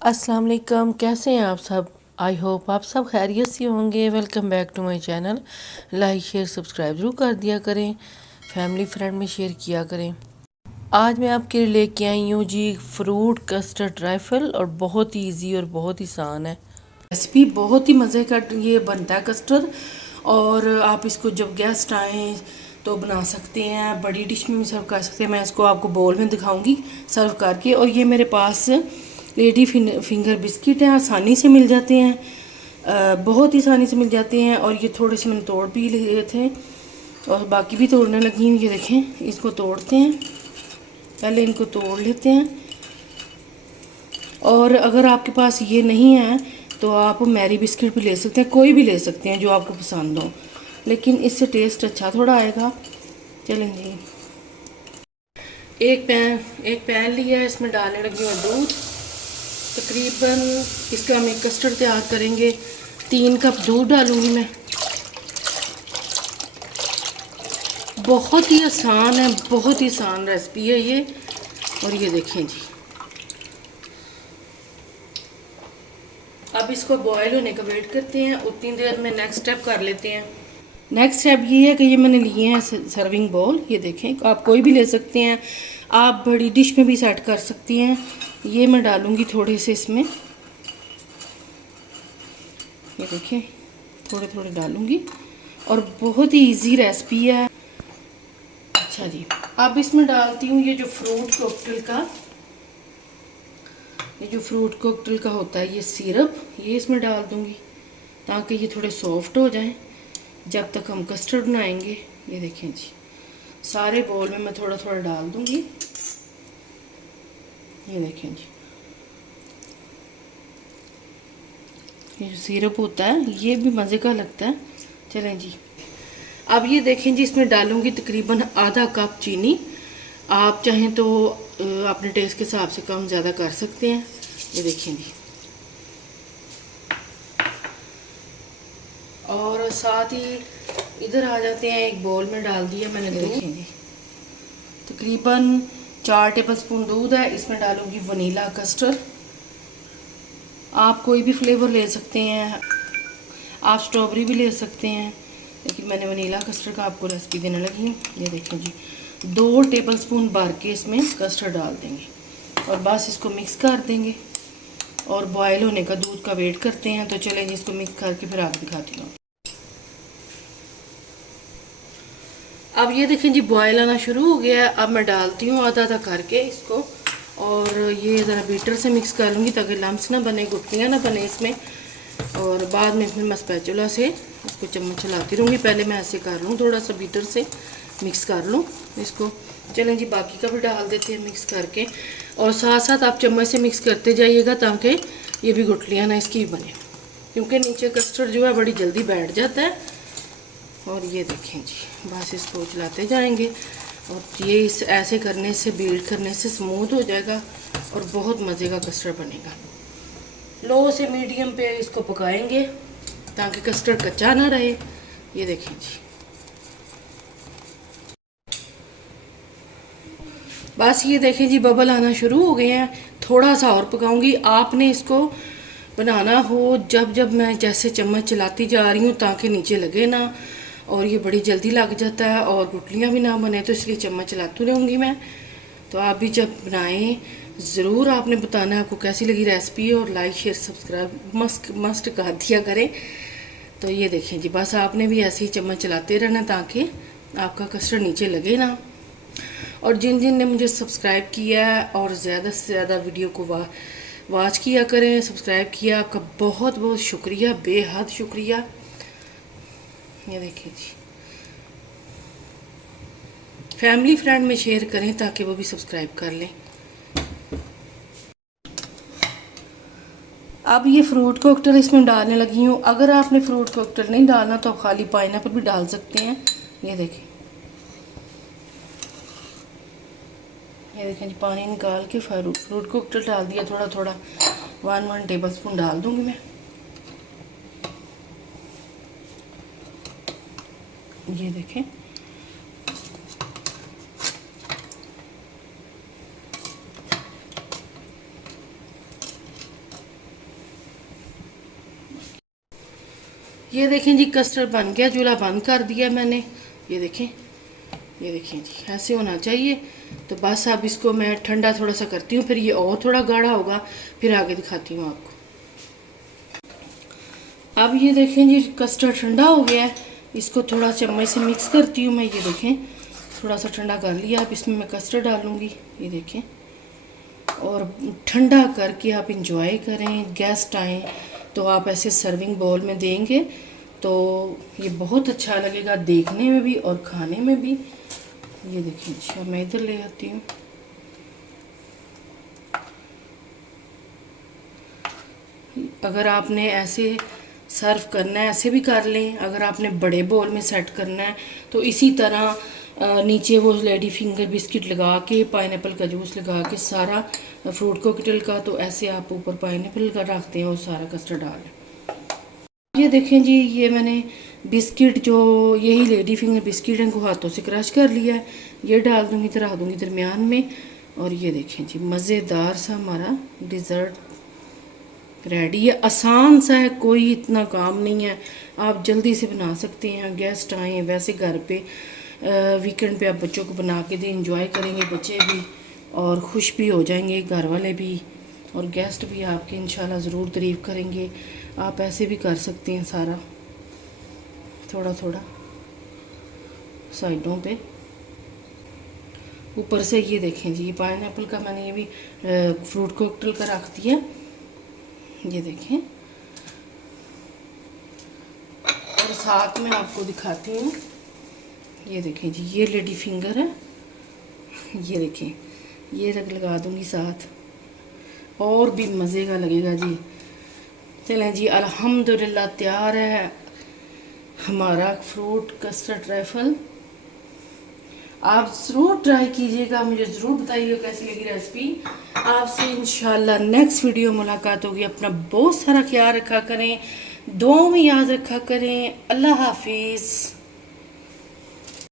अस्सलाम वालेकुम, कैसे हैं आप सब। आई होप आप सब खैरियत से होंगे। Welcome back to my channel. Like share subscribe ज़रूर कर दिया करें, फैमिली फ्रेंड में शेयर किया करें। आज मैं आपके लिए लेके आई हूँ जी फ्रूट कस्टर्ड ट्राइफल, और बहुत ही इजी और बहुत ही आसान है रेसिपी। बहुत ही मज़े का ये बनता है कस्टर्ड, और आप इसको जब गेस्ट आएँ तो बना सकते हैं, बड़ी डिश में भी सर्व कर सकते हैं। मैं इसको आपको बोल में दिखाऊंगी सर्व करके। और ये मेरे पास लेडी फिंगर बिस्किट हैं, आसानी से मिल जाते हैं, बहुत ही आसानी से मिल जाते हैं। और ये थोड़े से मैंने तोड़ भी लिए थे और बाकी भी तोड़ने लगी हूँ। ये देखें, इसको तोड़ते हैं, पहले इनको तोड़ लेते हैं। और अगर आपके पास ये नहीं है तो आप मैरी बिस्किट भी ले सकते हैं, कोई भी ले सकते हैं जो आपको पसंद हो, लेकिन इससे टेस्ट अच्छा थोड़ा आएगा। चलें जी, एक पैन लिया है, इसमें डालने लगी हूँ दूध। तकरीबन इसका हम एक कस्टर्ड तैयार करेंगे। 3 कप दूध डालूंगी मैं। बहुत ही आसान है, बहुत ही आसान रेसिपी है ये। और ये देखें जी, अब इसको बॉयल होने का वेट करते हैं। उतनी देर में नेक्स्ट स्टेप कर लेते हैं। नेक्स्ट स्टेप ये है कि ये मैंने लिए हैं सर्विंग बाउल। ये देखें, आप कोई भी ले सकते हैं, आप बड़ी डिश में भी सेट कर सकती हैं। ये मैं डालूंगी थोड़े से इसमें, ये देखें थोड़े थोड़े डालूंगी, और बहुत ही इजी रेसिपी है। अच्छा जी, अब इसमें डालती हूँ ये जो फ्रूट कॉकटेल का होता है ये सिरप, ये इसमें डाल दूँगी ताकि ये थोड़े सॉफ्ट हो जाएं जब तक हम कस्टर्ड बनाएंगे। ये देखें जी, सारे बोल में मैं थोड़ा थोड़ा डाल दूँगी। ये देखें जी, ये जो सिरप होता है ये भी मज़े का लगता है। चलें जी, अब ये देखें जी, इसमें डालूँगी तकरीबन आधा कप चीनी। आप चाहें तो अपने टेस्ट के हिसाब से कम ज़्यादा कर सकते हैं। ये देखें जी, और साथ ही इधर आ जाते हैं, एक बोल में डाल दिया मैंने दूध। देखें जी, तकरीबन 4 टेबलस्पून दूध है। इसमें डालूंगी वनीला कस्टर्ड। आप कोई भी फ्लेवर ले सकते हैं, आप स्ट्रॉबेरी भी ले सकते हैं, लेकिन मैंने वनीला कस्टर्ड का आपको रेसिपी देने लगी हूँ। ये देखें जी, 2 टेबलस्पून भर के इसमें कस्टर्ड डाल देंगे और बस इसको मिक्स कर देंगे और बॉयल होने का दूध का वेट करते हैं। तो चलें जी, इसको मिक्स करके फिर आगे दिखाती हूँ। अब ये देखें जी, बॉयल आना शुरू हो गया है। अब मैं डालती हूँ आधा आधा करके इसको, और ये ज़रा बीटर से मिक्स कर लूँगी ताकि लम्स ना बने, गुठलियाँ ना बने इसमें। और बाद में फिर मैं स्पैचुला से इसको चम्मच चलाती रहूँगी। पहले मैं ऐसे कर लूँ, थोड़ा सा बीटर से मिक्स कर लूँ इसको। चलें जी, बाकी का भी डाल देते हैं मिक्स करके, और साथ साथ आप चम्मच से मिक्स करते जाइएगा ताकि ये भी गुठलियाँ ना इसकी बने, क्योंकि नीचे कस्टर्ड जो है बड़ी जल्दी बैठ जाता है। और ये देखें जी, बस इसको चलाते जाएंगे, और ये इस ऐसे करने से, बीट करने से स्मूथ हो जाएगा और बहुत मज़े का कस्टर्ड बनेगा। लो से मीडियम पे इसको पकाएंगे ताकि कस्टर्ड कच्चा ना रहे। ये देखें जी, बस ये देखें जी, बबल आना शुरू हो गए हैं। थोड़ा सा और पकाऊंगी। आपने इसको बनाना हो जब जब मैं जैसे चम्मच चलाती जा रही हूँ ताकि नीचे लगे ना, और ये बड़ी जल्दी लग जाता है और गुठलियाँ भी ना बने, तो इसलिए चम्मच चलाती रहूँगी मैं। तो आप भी जब बनाएं ज़रूर आपने बताना है आपको कैसी लगी रेसिपी, और लाइक शेयर सब्सक्राइब मस्ट कर दिया करें। तो ये देखें जी, बस आपने भी ऐसे ही चम्मच चलाते रहना ताकि आपका कस्टर्ड नीचे लगे ना। और जिन जिन ने मुझे सब्सक्राइब किया है और ज़्यादा से ज़्यादा वीडियो को वॉच किया करें, सब्सक्राइब किया, आपका बहुत बहुत शुक्रिया, बेहद शुक्रिया। ये देखिए जी, फैमिली फ्रेंड में शेयर करें ताकि वो भी सब्सक्राइब कर लें। अब ये फ्रूट कॉकटेल इसमें डालने लगी हूँ। अगर आपने फ्रूट कॉकटेल नहीं डालना तो आप खाली पाइनएप्पल भी डाल सकते हैं। ये देखें, ये देखें जी, पानी निकाल के फ्रूट कॉकटेल डाल दिया। थोड़ा थोड़ा 1 टेबलस्पून डाल दूँगी मैं। ये देखें, ये देखें जी कस्टर्ड बन गया, चूल्हा बंद कर दिया मैंने। ये देखें, ये देखें जी, ऐसे होना चाहिए। तो बस अब इसको मैं ठंडा थोड़ा सा करती हूँ, फिर ये और थोड़ा गाढ़ा होगा, फिर आगे दिखाती हूँ आपको। अब ये देखें जी कस्टर्ड ठंडा हो गया है, इसको थोड़ा चम्मच से मिक्स करती हूँ मैं। ये देखें थोड़ा सा ठंडा कर लिया। अब इसमें मैं कस्टर्ड डालूँगी, ये देखें। और ठंडा करके आप इंजॉय करें। गेस्ट आएँ तो आप ऐसे सर्विंग बाउल में देंगे तो ये बहुत अच्छा लगेगा देखने में भी और खाने में भी। ये देखिए, अच्छा मैं इधर ले आती हूँ। अगर आपने ऐसे सर्व करना है ऐसे भी कर लें, अगर आपने बड़े बाउल में सेट करना है तो इसी तरह नीचे वो लेडी फिंगर बिस्किट लगा के, पाइनएप्पल का जूस लगा के, सारा फ्रूट कॉकटेल का, तो ऐसे आप ऊपर पाइनएप्पल का रखते हैं और सारा कस्टर्ड डाल। ये देखें जी, ये मैंने बिस्किट जो यही लेडी फिंगर बिस्किट हैं को हाथों से क्रश कर लिया है। ये डाल दूँगी तो रख दूँगी दरमियान में। और ये देखें जी मज़ेदार सा हमारा डिज़र्ट रेडी है। आसान सा है, कोई इतना काम नहीं है, आप जल्दी से बना सकते हैं। गेस्ट आए वैसे घर पे वीकेंड पे आप बच्चों को बना के दें, इंजॉय करेंगे बच्चे भी और खुश भी हो जाएंगे, घर वाले भी और गेस्ट भी आपके इंशाल्लाह ज़रूर तारीफ़ करेंगे। आप ऐसे भी कर सकते हैं, सारा थोड़ा थोड़ा साइडों पे ऊपर से। ये देखें जी, ये पाइनएप्पल का मैंने ये भी फ्रूट कॉकटेल का रख दिया। ये देखें, और साथ में आपको दिखाती हूँ। ये देखें जी, ये लेडी फिंगर है। ये देखें, ये रख लगा दूँगी साथ, और भी मज़े का लगेगा जी। चलें जी, अल्हम्दुलिल्लाह तैयार है हमारा फ्रूट कस्टर्ड ट्रैफल। आप ज़रूर ट्राई कीजिएगा, मुझे ज़रूर बताइएगा कैसी लगी रेसिपी। आपसे इंशाल्लाह नेक्स्ट वीडियो मुलाकात होगी। अपना बहुत सारा ख्याल रखा करें, दुआओं में याद रखा करें। अल्लाह हाफिज़।